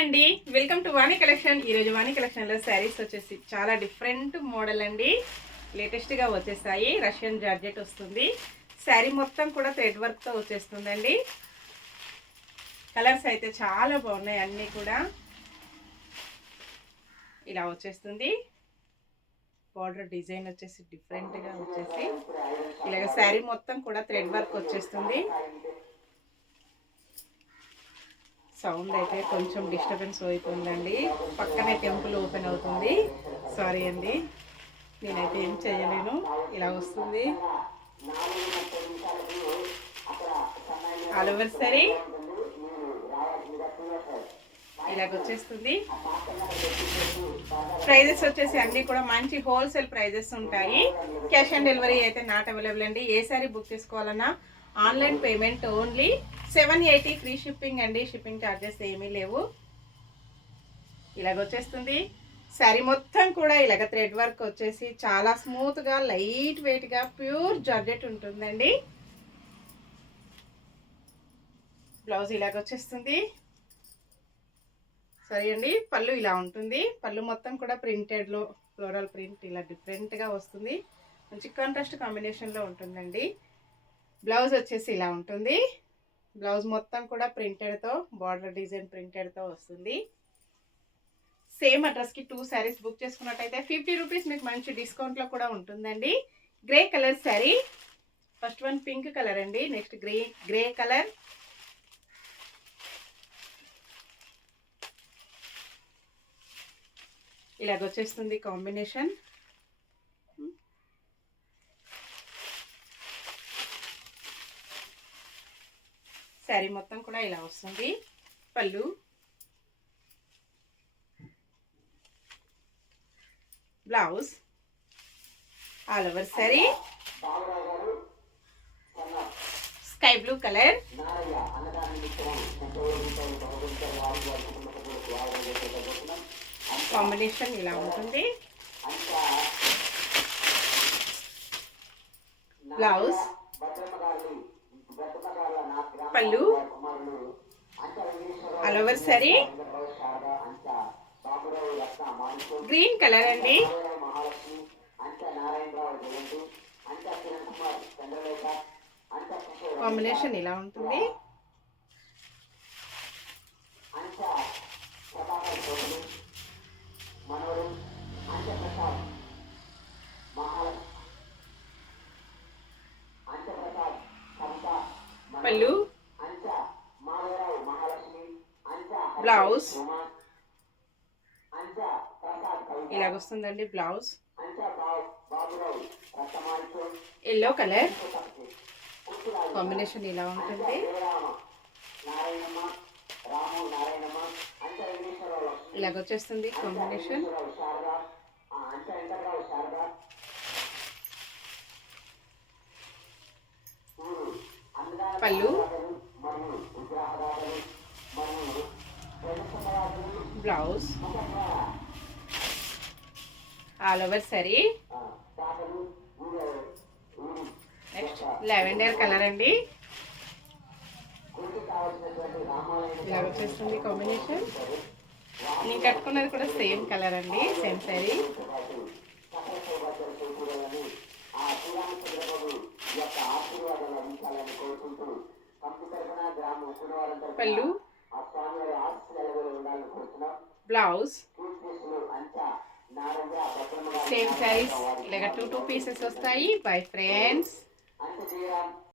అండి, welcome to Vani collection. ఈరోజు వాణి కలెక్షన్లో శారీస్ వచ్చేసి చాలా డిఫరెంట్ మోడల్ అండి. లేటెస్ట్గా వచ్చేసాయి. రష్యన్ జార్జెట్ వస్తుంది. శారీ మొత్తం కూడా థ్రెడ్ వర్క్తో వచ్చేస్తుందండి. కలర్స్ అయితే చాలా బాగున్నాయి. అన్నీ కూడా ఇలా వచ్చేస్తుంది. బార్డర్ డిజైన్ వచ్చేసి డిఫరెంట్గా వచ్చేసి ఇలాగ శారీ మొత్తం కూడా థ్రెడ్ వర్క్ వచ్చేస్తుంది. సౌండ్ అయితే కొంచెం డిస్టర్బెన్స్ అవుతుందండి. పక్కనే టెంపుల్ ఓపెన్ అవుతుంది. సారీ అండి, నేనైతే ఏం చేయలేను. ఇలా వస్తుంది. ఆల్ ఓవర్ సారీ ఇలాగొచ్చేస్తుంది. ప్రైజెస్ వచ్చేసి అన్నీ కూడా మంచి హోల్సేల్ ప్రైజెస్ ఉంటాయి. క్యాష్ ఆన్ డెలివరీ అయితే నాట్ అవైలబుల్ అండి. ఏ సారీ బుక్ చేసుకోవాలన్నా online payment only 780 free shipping అండి. షిప్పింగ్ ఛార్జెస్ ఏమీ లేవు. ఇలాగొచ్చేస్తుంది. శారీ మొత్తం కూడా ఇలాగ థ్రెడ్ వర్క్ వచ్చేసి చాలా స్మూత్గా లైట్ వెయిట్గా ప్యూర్ జార్జెట్ ఉంటుందండి. బ్లౌజ్ ఇలాగొచ్చేస్తుంది. సరే అండి, పళ్ళు ఇలా ఉంటుంది. పళ్ళు మొత్తం కూడా ప్రింటెడ్లో ఫ్లోరల్ ప్రింట్ ఇలా డిఫరెంట్గా వస్తుంది. మంచి కాంట్రాస్ట్ కాంబినేషన్లో ఉంటుందండి. బ్లౌజ్ వచ్చేసి ఇలా ఉంటుంది. బ్లౌజ్ మొత్తం కూడా ప్రింటెడ్తో బార్డర్ డిజైన్ ప్రింటెడ్తో వస్తుంది. సేమ్ అడ్రస్కి 2 శారీస్ బుక్ చేసుకున్నట్టయితే 50 రూపీస్ మీకు మంచి డిస్కౌంట్లో కూడా ఉంటుందండి. Grey colour sari, first one pink colour అండి. నెక్స్ట్ గ్రే కలర్, ఇలాగొచ్చేస్తుంది కాంబినేషన్. శారీ మొత్తం కూడా ఇలా వస్తుంది. పళ్ళు, blouse, all over sari sky blue colour, combination ఇలా ఉంటుంది. బ్లౌజ్, పళ్ళు, all over sari green colour అండి. కాంబినేషన్ ఇలా ఉంటుంది. పళ్ళు, బ్లౌజ్ ఇలాగొస్తుందండి. బ్లౌజ్ ఎల్లో కలర్, కాంబినేషన్ ఇలా ఉంటుంది. ఇలాగొచ్చేస్తుంది కాంబినేషన్. పళ్ళు, blouse, all over sari. Next lavender colour అండి. ఇలా వచ్చేస్తుంది కాంబినేషన్. నేను కట్టుకున్నది కూడా సేమ్ కలర్ అండి, సేమ్ శారీ. పళ్ళు, బ్లౌజ్, సేమ్ శారీస్ ఇలాగ 2 పీసెస్ వస్తాయి. Bye friends.